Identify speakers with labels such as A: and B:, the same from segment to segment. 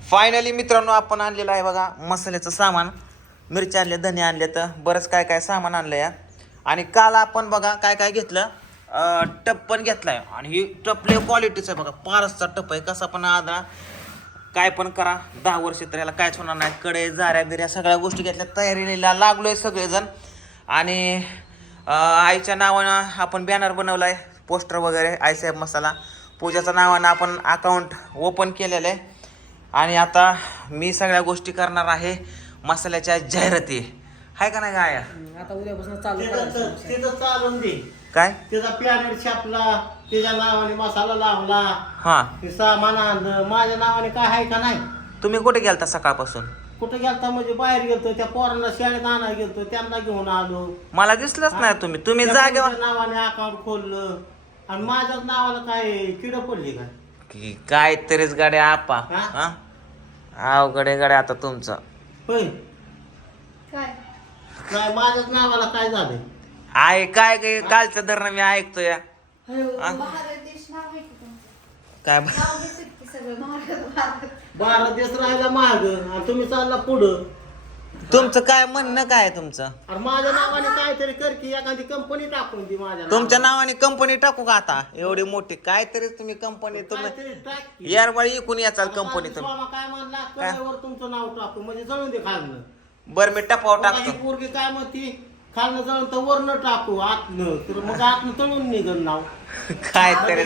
A: Finally मित्रांनो आपण आणलेलं आहे बघा मसाल्याचं सामान. मिरची आणले, धने आणले, तर बरंच काय काय सामान आणलं या. आणि काल आपण बघा काय काय घेतलं, टप पण घेतलाय. आणि ही टप लय क्वालिटीचं आहे बघा, पारसचा टप आहे. कसा पण आधा काय पण करा, 10 वर्ष तर याला कायच होणार नाही. कडे जाऱ्या बिऱ्या सगळ्या गोष्टी घेतल्या, तयारीला लागलोय सगळेजण. आणि आईच्या नावानं आपण बॅनर बनवलाय, पोस्टर वगैरे, आईसाहेब मसाला. पूजाच्या नावानं आपण अकाउंट ओपन केलेलं आहे. आणि आता मी सगळ्या गोष्टी करणार आहे, मसाल्याच्या जाहिराती आहे का नाही काय.
B: आता उद्यापासून चालू
C: तिथं चालून दे.
A: काय
C: त्याचा प्लॅनेट छापला, त्याच्या नावाने मसाला लावला,
A: हा,
C: ते सामान आणलं. माझ्या नावाने काय आहे का नाही?
A: तुम्ही कुठे गेलता सकाळपासून?
C: कुठं गेलता म्हणजे बाहेर गेलतो, त्या पोरांना शाळेत आणायला गेलतो, त्यांना घेऊन आलो.
A: मला दिसलंच नाही. तुम्ही
C: त्या
A: जागेवर
C: पोराच्या नावाने अकाउंट खोललं आणि माझ्याच नावाला काय किड पडली काय?
A: की काय तरीच गाड्या आपा.
C: हा?
A: हा अवघडे गाड्या आता तुमचं.
C: होय,
B: काय
C: काय माझ्याच नावाला काय झालंय?
A: आहे काय काय कालच्या दरम्यान मी ऐकतोय. हा?
B: भारत देश नाव आहे की तुमचं?
A: काय
B: नाव घेतात की सगळं भारत.
C: भारत देश राहिला माग आणि तुम्ही चालला पुढं.
A: तुमचं काय म्हणणं काय आहे तुमचं?
C: आणि माझ्या नावाने काहीतरी कर की, एखादी कंपनी टाकून दी माझ्या
A: तुमच्या नावाने कंपनी टाकू का आता? एवढी मोठी काय तरी तुम्ही कंपनी, तुम्ही
C: काहीतरी टाक की.
A: यारवाळी इकून याचाल कंपनी तुम्ही.
C: स्वामा काय म्हणला, कळ्यावर तुमचं नाव टाकू म्हणजे जळून दे खालनं.
A: बरं मी टपाव
C: आता ही
A: टाकतो.
C: पोरगी काय म्हणती, खालनं जळून तर वरनं टाकू आतनं, तर मग आतनं तळून निघल नाव.
A: काय तरी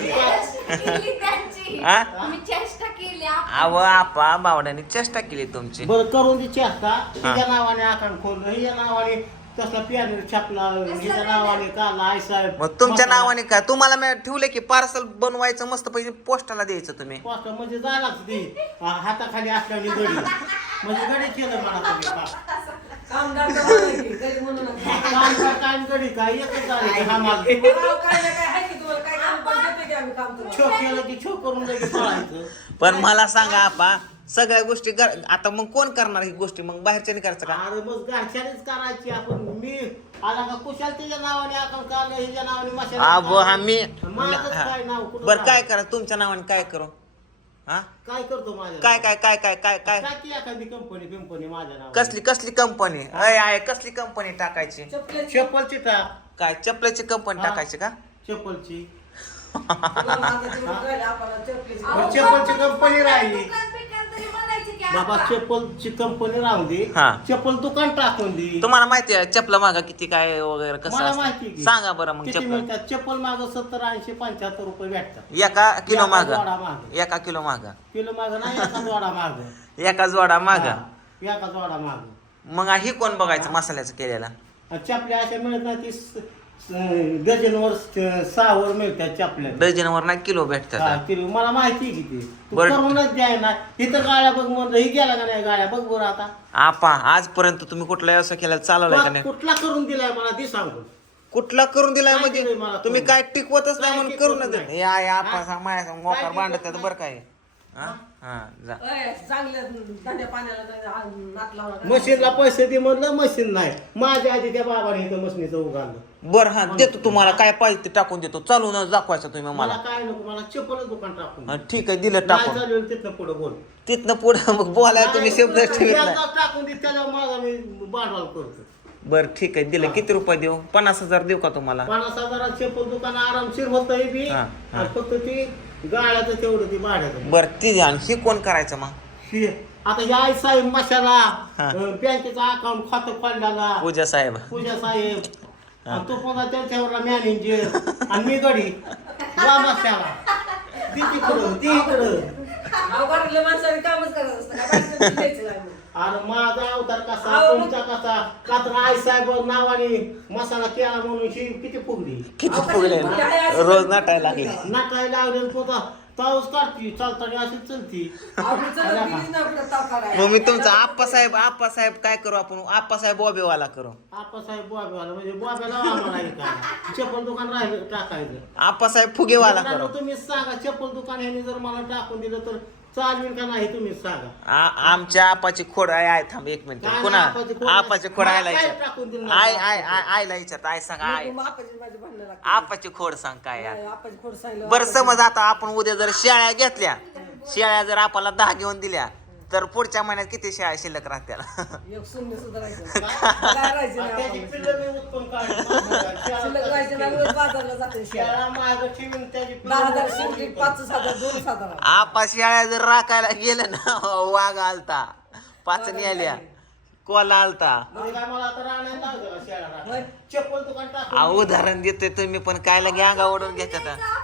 A: हा?
B: चेष्टा केली
A: अव आपा बावड्याने चेष्टा केली तुमची.
C: बरं करून दे चेष्टा. तिच्या नावाने अकाउंट खोललं, हिच्या नावाने तसला पॅनल छापला, हिच्या नावाने काला आई साहेब.
A: मग तुमच्या नावाने काय? तुम्हाला मी ठेवले की पार्सल बनवायचं, मस्त पैसे पोस्टाला द्यायचं तुम्ही.
C: पोस्ट म्हणजे झालाच ती हाताखाली असल्याने गडी म्हणजे गडी केलं मला तुम्ही काम काय गडी काय एकच झाले हा माल छो केलं की छो करून लगेच पळायचं.
A: पण मला सांगा आपा, सगळ्या गोष्टी आता मग कोण करणार ही गोष्टी? मग बाहेरच्याने करायचं का?
C: अरे बस घरच्यानेच करायची. आपण मी आला का कुशाल त्याच्या नावाने अकाउंट काढलं, हिच्या नावाने
A: हा मी
C: माझंच काय नाव कुठं
A: बरं काय करा तुमच्या नावाने काय करू? हा
C: काय करतो माझ्या
A: काय काय काय काय काय काय
C: टाकी एखादी कंपनी माझ्या नाव
A: कसली कसली कंपनी आहे? कसली कंपनी टाकायची?
C: चप्पलची टाक.
A: काय चपलाची कंपनी
C: हा.
A: टाकायची का?
C: चप्पलची चप्पलची कंपनी राहिली बाबा, चप्पलची कंपनी राहून दे,
A: हा.
C: चप्पल दुकान टाकून दे.
A: तुम्हाला माहिती आहे चपला मागा किती काय वगैरे कसं
C: मला
A: असतं?
C: माहिती आहे की.
A: सांगा बरं मग.
C: किती
A: चपला
C: मिळतात चप्पल माग? 70, 80, 75 रुपये भेटतात.
A: एका किलो माग,
C: जोडा माग.
A: एका किलो माग,
C: किलो माग नाही, एका जोडा माग.
A: एका जोडा माग.
C: एका जोडा माग.
A: मग ही कोण बघायचं मसाल्याचं केलेला?
C: चपल्या अशा मिळत नाही, ती डझनवर 6 वर मिळतात चपल्या.
A: डझनवर नाही किलो भेटतात.
C: हा, किलो मला माहिती आहे की ते तू
A: बरं.
C: करूनच द्याय ना. इथं गाड्या बघ म्हणलं, ही गेला का नाही गाड्या बघ बरं आता.
A: आपा आजपर्यंत तुम्ही कुठला व्यवसाय केला चालवलाय का नाही?
C: कुठला करून दिलाय मला ते सांगू.
A: कुठला करून दिलाय
C: काय
A: म्हणजे?
C: दिलंय मला
A: तुम्ही
C: करून?
A: काय टिकवतच नाही
C: काय
A: म्हणून
C: टिकवत
A: करून
C: नाही?
A: या आपा
C: हा?
A: सांग माझ्या मोकार
C: काय
A: भांडत
C: टिकवत
A: बरं काय. हा हा जा.
C: मशीनला पैसे दे म्हणलं, मशीन नाही. माझ्या आधी त्या बाबाने इथं मशीनीचं उघडलं.
A: बरं हा देतो तुम्हाला काय पाहिजे ते टाकून देतो. चालून दाखवायचं तुम्ही
C: मला
A: मला.
C: काय नको, मला चप्पल दुकान टाकून
A: हा,
C: दे.
A: ठीक आहे दिलं
C: नाही
A: टाकून.
C: चालू तिथनं पुढे बोल.
A: तिथनं पुढे मग बोलायला तुम्ही शब्द ठेवत नाही.
C: एकदा टाकून दे, त्याच्यावर माझा मी भांडवल करतो.
A: बरं ठीक आहे दिलं.
C: हा.
A: किती रुपये देऊ? 50,000 देऊ का तुम्हाला?
C: 50,000 चप्पल दुकान आरामशीर होतं बी.
A: हा, हा.
C: आणि फक्त ती गाळ्याचं तेवढं ती भाड्याचं.
A: बरं ती आणि ही कोण करायचं मग?
C: आता या आई साहेब मशाला
A: हा.
C: बँकेचा अकाउंट खातं काढल्याला
A: पूजा साहेब.
C: पूजा साहेब आणि तो पुन्हा त्याच्यावर मॅनेजर आणि मी गडी वा मशाला ती तिकडं ती इकडं. अरे माझा अवतार कसा, तुमचा कसा? का तर आई साहेब नावाने मसाला केला म्हणून ही किती फुगली,
A: किती फुगले रोज नाटायला लागले.
C: नाटायला लागले. पुन्हा पाऊस काढती, चालताना अशी चलती.
A: मग मी तुमचा आप्पासाहेब काय करू आपण? आप्पासाहेब बॉबेवाला करू.
C: आप्पासाहेब बॉबेवाला म्हणजे बॉबेला आम्हाला आहे का? चप्पल दुकान राहिलं टाकायचं.
A: आप्पासाहेब फुगेवाला करू.
C: तुम्हीच सांगा, चप्पल दुकान ह्याने जर मला टाकून दिलं तर चालवेल का नाही तुम्हीच सांगा.
A: आमच्या आपाची खोड आहे थांब एक मिनिट.
C: काय
A: कुणा
C: आपाची खोड?
A: आपाची खोड आयला
C: काय
A: विचार.
C: टाकून दिलं?
A: आयला विचार. आय सांग आय आपाची खोड सांग काय यार. बरं समज आता आपण उद्या जर शेळ्या घेतल्या, शेळ्या जर आपल्याला 10 घेऊन दिल्या तर पुढच्या महिन्यात किती शाळा शिल्लक राहत्याला
D: एक शून्य सुद्धा राहायचं नाही. काय राहायचं नाही
C: त्याची
D: आपण.
C: पिल्लं मी उत्पन्न काढली.
D: शिल्लक राहायचं नाही, रोज बाजारला जाते शाळा.
C: शाळा मागं ठेवून त्याची पिल्लं
D: 10,000 शेवटी 5,000 2,000.
A: आपा शाळा जर राखायला गेलं ना वाघ आलता पाचणी आल्या कोला आलता
C: म्हणजे काय मला आता राहण्यात लावतं का शाळा
D: होय.
C: राखायला? चप्पल दुकान टाकून
A: अहो उदाहरण देतोय तुम्ही पण काय लगे अंगा ओढून घेतात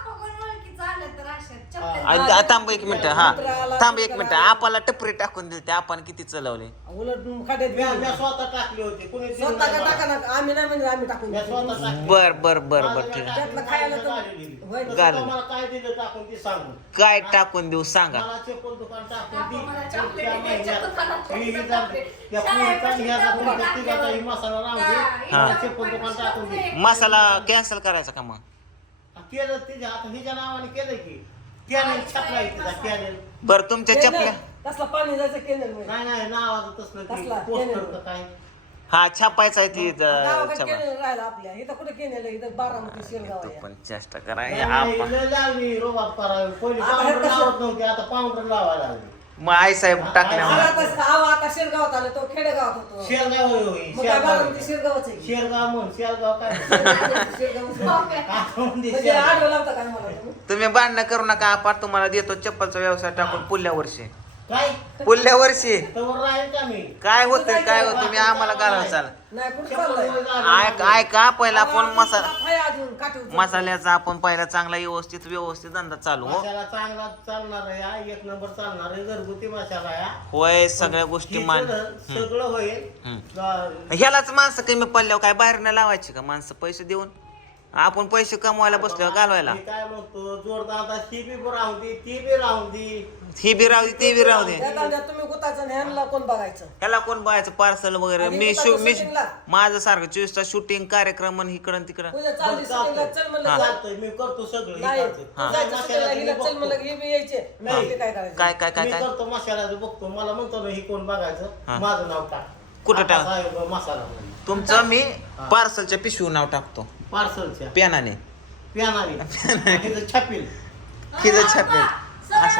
A: थांब एक मिनिट हा थांब एक मिनिट आपाला टपरी टाकून दिली आपण किती चलवले
D: उलट खाड्यात
C: मी
D: गेली.
C: स्वतः टाकली होती कोणी दिली
D: स्वतः
C: नाही
D: का
C: मला.
D: टाका ना, आम्ही नाही म्हणजे आम्ही टाकून
C: मी
D: देतो.
C: स्वतः टाकली.
A: बर बर बर बर ठीक आहे
D: त्यातलं खायला तर- होय.
C: तसं
A: घाल.
C: तुम्हाला काय दिलं टाकून ती सांगू
A: काय टाकून देऊ सांगा
C: मला चप्पल दुकान टाकून दी
B: मला
C: पुढच्या
B: चॉकलेट
C: महिन्यात
B: द्यायच्या दुकानात
C: मी
B: चॉकलेट
C: जा-
B: टाकले.
C: त्या
B: शाळेपाशी
C: पुढच्या ह्याचा
B: त्या
C: तुमच्या
B: दुकानात
C: तिघाचा ही मसाला राहून दे
B: हा.
C: मला चप्पल दुकान टाकून दे
A: मसाला कॅन्सल करायचा का मग
C: केलं तिच्या आता हिच्या नावाने केलं की कॅनेल छापलाय तिचा कॅनेल
A: बर तुमच्या चपल्या
D: केनल, कसला पाणी जायचं केनल मध्ये.
C: नाही नाही नावाचं तसलं ते
D: कसला?
C: पोस्टर
D: कॅनेल.
C: का काय
A: हा छापायचा आहे ती
D: गावाकडे
A: छापा
D: केनल राहिला आपल्या इथं कुठे केनल आहे? इथं बारामती शेलगाव
A: तो
D: आहे.
A: पण चेष्टा करा हे
C: नाही, नाही,
A: आपा
C: लय लावली रोबाब करावी पहिली
D: आता
C: पावडर
D: कसं-
C: लावत नव्हती आता पावडर लावायला लागली
A: मग आई साहेब
D: अरे
A: टाकल्यामुळे
D: आता शेलगावात आलं तो खेडेगावात होतो.
C: शेरगाव होय,
D: मग काय बारामती
C: शेरगाव
D: शेलगावच आहे की?
C: शेरगाव म्हण शेरगाव काय
D: शेलगावच आहे.
C: आठवण
D: म्हणजे आडवं लावता काय मला तुम्ही?
A: तुम्ही भांडणं करू नका आपण तुम्हाला देतो चप्पलचा व्यवसाय टाकून पुढल्या वर्षी
C: काय
A: पुढल्या वर्षी
C: तवर राहील का मी
A: काय होतं काय होतं तुम्ही आम्हाला घालावं चाल
D: नाही कुठं
C: चप्पल
D: चाललंय?
C: वर झाली.
A: ऐका पहिला आपण मसाला
D: आहे अजून काठीवर.
A: मसाल्याचा आपण पहिला चांगला व्यवस्थित धंदा चालू हो
C: मसाला चांगला चालणार आहे हा, एक नंबर चालणार आहे घरगुती मसाला आहे हा.
A: होय सगळ्या गोष्टी
C: हे
A: मान
C: सगळं होईल
A: हम्म. ह्यालाच माणसं कमी पडल्यावर काय बाहेर नाही लावायची का माणसं पैसे देऊन आपण पैसे कमवायला बसल्यावर घालवायला
C: मी काय म्हणतो जोरदार ही बी राहून दे ती बी राहून दे
A: ही बी राहू दे ते बी राहू दे
D: त्या कांद्यात तुम्ही गुताचं आणि ह्यांना कोण बघायचं?
A: ह्याला कोण बघायचं पार्सल वगैरे
D: आणि
A: मी
D: कुठं
A: मी
D: shooting ला?
A: माझं सारखं 24 तास शूटिंग कार्यक्रम आणि इकडं आणि तिकडं
D: तुझ्या चालली shooting ला चल म्हणलं
A: हा.
D: जा.
C: चालतंय मी करतो सगळं हे
D: नाही
C: करतो.
A: हा.
D: जायचं
C: मसाल्याचं
D: shooting ला
C: मी
D: हिला चल
C: बघतो.
D: म्हणलं की हे बी यायचे नाही ते काय करायचं?
A: काय काय काय
C: मी
A: काय
C: करतो मसाल्याचं बघतो मला म्हणतो ना ही कोण
A: हा.
C: बघायचं माझं नाव टाक
A: कुठं टाक?
C: आता साहेब मसाला म्हणून.
A: तुमचं मी पार्सलच्या पिशवी नाव टाकतो
C: पार्सलच्या
A: पेनाने
C: प्यानाने तिथं छापील
A: खिजत छापेल असं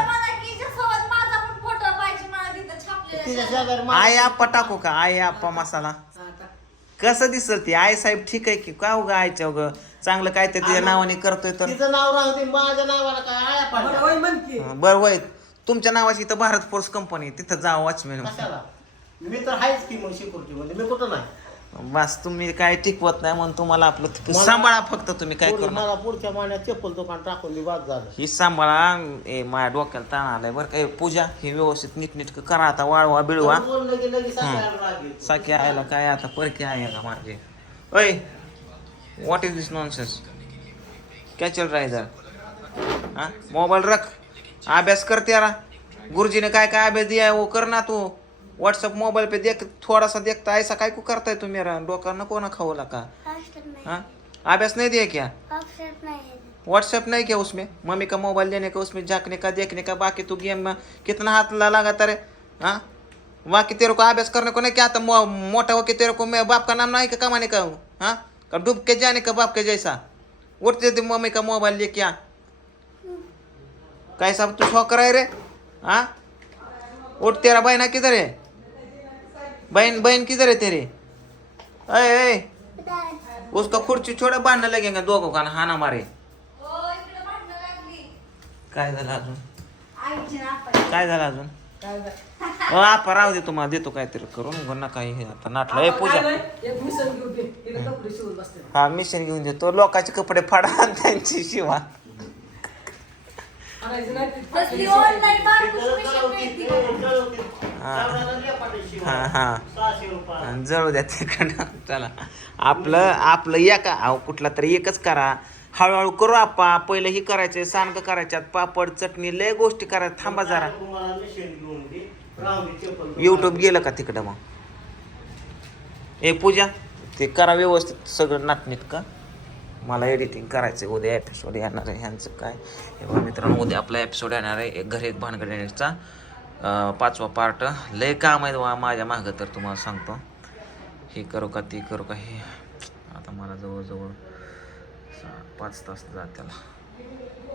C: तिच्या शेजारी
A: आई आप्पा टाकू का आई आप्पा मसाला
D: हा, टाक.
A: कसं दिसल ती आई साहेब ठीक आहे की काय उगा आईच्या उगा चांगलं काय ते तिच्या नावाने करतोय तर
C: तिचं नाव राहू दे माझ्या नावाला काय आया
D: मला
C: पाडल्या
D: होय म्हण की.
A: बरं होय तुमच्या नावाची इथं भारत फोर्स कंपनी तिथं जा वॉचमॅन
C: कशाला मी तर आहेच की मग सिक्युरिटी मध्ये मी कुठं नाही
A: बस तुम्ही काय टिकवत नाही म्हणून तुम्हाला आपलं
C: मला-
A: सांभाळा फक्त तुम्ही काय
C: पुढे
A: करू नका.
C: मला पुढच्या महिन्यात चप्पल दुकान टाकून दे बाद झालं
A: ही सांभाळा माझ्या डोक्याला ताण आलाय बरं काय पूजा हे व्यवस्थित नीटनीटकं करा आता वाळवा बिळवा
C: बोललं की लगेच सगळ्याला राग येतो.
A: साकी आयला काय आता परके आहे का माझे ओय व्हॉट इज दिस नॉनसेन्स क्या चल रहा है इधर हाँ मोबाइल रख अभ्यास करते यारा गुरुजी ने काय काय अभ्यास दिया है वो करना तू व्हाट्सअप मोबाइल पे देख थोड़ा सा देखता है ऐसा काय को करता है तू मेरा डोका नको ना खाओ का हाँ अभ्यास नहीं दिया क्या व्हाट्सएप नहीं क्या उसमें मम्मी का मोबाइल देने का उसमें झांकने का देखने का बाकी तू गेम में कितना हाथ लगाता रे हाँ बाकी तेरे को अभ्यास करने को नहीं क्या आता मोटा होके तेरे को मैं बाप का नाम नहीं का कमाने का हूँ हाँ कब डूब के जाने का बाप के जैसा उठते थे मम्मी का मोबाइल लेके आ कैसा तू छोकर है रे हाँ उठ तेरा बहना किधर है बहन बहन किधर है तेरी अरे उसका खुर्ची छोड़ा बांधने लगेगा दोघं का हाना मारे काय झालं अजून काय झालं अजून
D: काय नाही.
A: आपा राहू दे तुम्हाला देतो काहीतरी करून गण काही हे आता नाटलं ए
D: आपण
A: पूजा
D: काय नाही, एक मिसळ घेऊन दे. इकडे कपडे शिवून बसते.
A: हा मिशन घेऊन देतो लोकांचे कपडे फाडा आणि त्यांची शिवा
D: आणायचं नाही ते
B: कसली online मार्क
C: तिथं
B: special
C: जळवती,
B: मिळते.
C: जळवती.
A: हा.
C: तेवढ्याला लेपाटे शिवाय.
A: हा हा
C: 600 रुपये.
A: आणि जळू द्या तिकडं चला आपलं आपलं एका अहो कुठला तरी एकच करा हळूहळू करू आपा पहिलं ही करायचे सांडगं करायच्यात पापड चटणी लय गोष्टी करायच्या थांबा जरा
C: तुम्हाला machine घेऊन दे. राहून दे चप्पल.
A: यूट्यूब गेलं का तिकडं मग ए पूजा ते करा व्यवस्थित सगळं नाटनीट का मला एडिटिंग करायचं उद्या एपिसोड येणार आहे ह्यांचं काय हे बघा मित्रांनो उद्या आपला एपिसोड येणार आहे एक घरी एक भानगड येण्याचा 5वा पार्ट लय काम आहे वा माझ्या मागं तर तुम्हाला सांगतो हे करू का ती करू का हे आता मला जवळजवळ 5 तास जात त्याला